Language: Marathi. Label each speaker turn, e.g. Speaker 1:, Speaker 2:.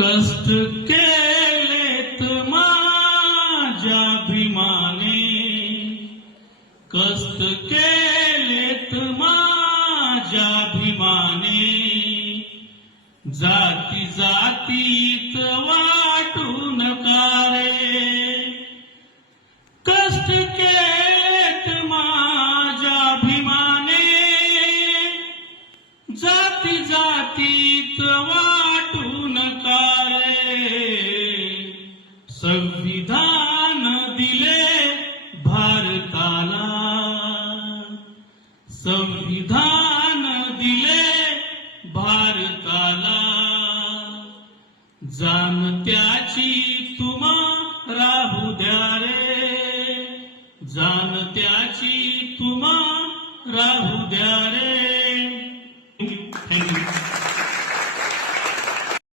Speaker 1: कष्ट केलेत माझ्या भीमाने कष्ट केलेत माझ्या भीमाने जाती जातीत वाटू नका रे कष्ट संविधान दिले भारताला. संविधान दिले भारताला. जाणत्याची तुम्हा राहू द्या रे. जाणत्याची तुमा तुम्हा राहू द्या रे.